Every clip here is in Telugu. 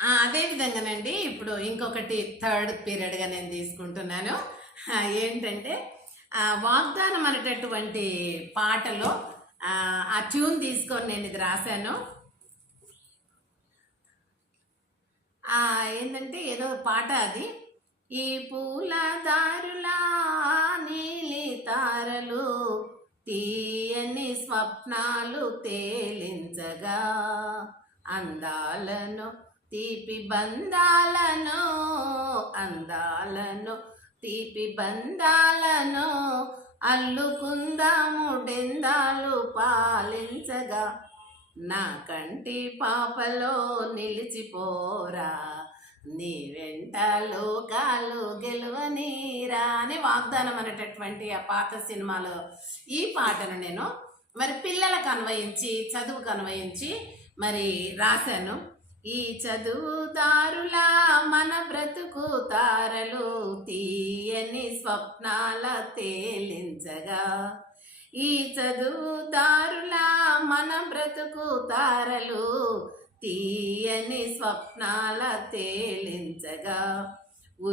అదే విధంగానండి ఇప్పుడు ఇంకొకటి థర్డ్ పీరియడ్గా నేను తీసుకుంటున్నాను. ఏంటంటే వాగ్దానం అనేటటువంటి పాటలో ఆ ట్యూన్ తీసుకొని నేను ఇది రాశాను. ఏంటంటే ఏదో పాట అది. ఈ పూల దారులా నీలి తారలు తీయని స్వప్నాలు తేలించగా అందాలను తీపి బంధాలను అందాలను తీపి బంధాలను అల్లుకుందాము డెందాలు పాలించగా నా కంటి పాపలో నిలిచిపోరా నీ వెంట లోకాలు గెలువనీరా అని వాగ్దానం అనేటటువంటి ఆ పాత సినిమాలో ఈ పాటను నేను మరి పిల్లలకు అన్వయించి చదువుకు అన్వయించి మరి రాశాను. ఈ చదువుదారులా మన బ్రతుకు తారలు తీయని స్వప్నాల తేలించగా ఈ చదువుదారులా మన బ్రతుకు తారలు తీయని స్వప్నాల తేలించగా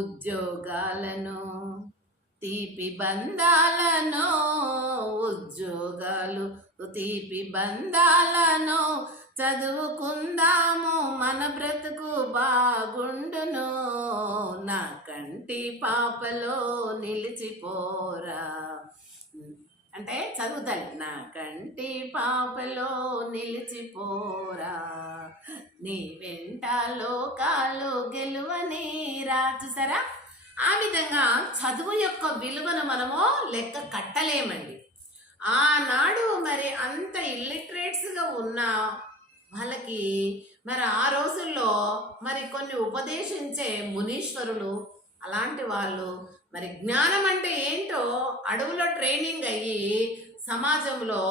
ఉద్యోగాలను తీపి బంధాలను ఉద్యోగాలు తీపి బంధాలను చదువుకుందాము మన బ్రతుకు బాగుండును నా కంటి పాపలో నిలిచిపోరా అంటే చదువుతాను. నా కంటి పాపలో నిలిచిపోరా నీ వెంట లోకాలు గెలువనీరా. చూసారా, ఆ విధంగా చదువు యొక్క విలువను మనము లెక్క కట్టలేమండి. ఆనాడు మరి అంత ఇల్లిటరేట్స్గా ఉన్న వాళ్ళకి మరి ఆ రోజుల్లో మరి కొన్ని ఉపదేశించే మునీశ్వరులు అలాంటి వాళ్ళు మరి జ్ఞానం అంటే ఏంటో అడవులో ట్రైనింగ్ అయ్యి సమాజంలో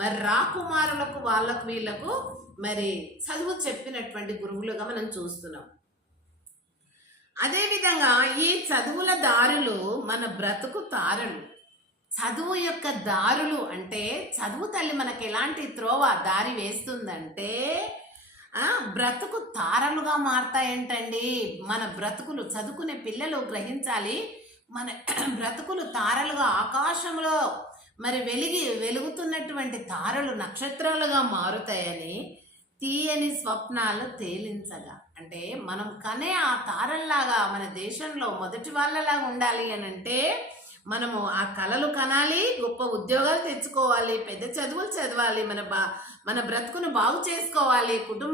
మరి రాకుమారులకు వాళ్ళకు వీళ్ళకు మరి చదువు చెప్పినటువంటి గురువులుగా మనం చూస్తున్నాం. అదేవిధంగా ఈ చదువుల దారులు మన బ్రతుకు తారలు. చదువు యొక్క దారులు అంటే చదువు తల్లి మనకి ఎలాంటి త్రోవ దారి వేస్తుందంటే బ్రతుకు తారలుగా మారతాయంటండి. మన బ్రతుకులు చదువుకునే పిల్లలు గ్రహించాలి, మన బ్రతుకులు తారలుగా ఆకాశంలో మరి వెలుగుతున్నటువంటి తారలు నక్షత్రాలుగా మారుతాయని తీయని స్వప్నాలు తేలించగా అంటే మనం కనే ఆ తారల్లాగా మన దేశంలో మొదటి వాళ్ళలాగా ఉండాలి అని అంటే మనము ఆ కళలు కనాలి, గొప్ప ఉద్యోగాలు తెచ్చుకోవాలి, పెద్ద చదువులు చదవాలి, మన బ్రతుకును బాగు చేసుకోవాలి, కుటుంబ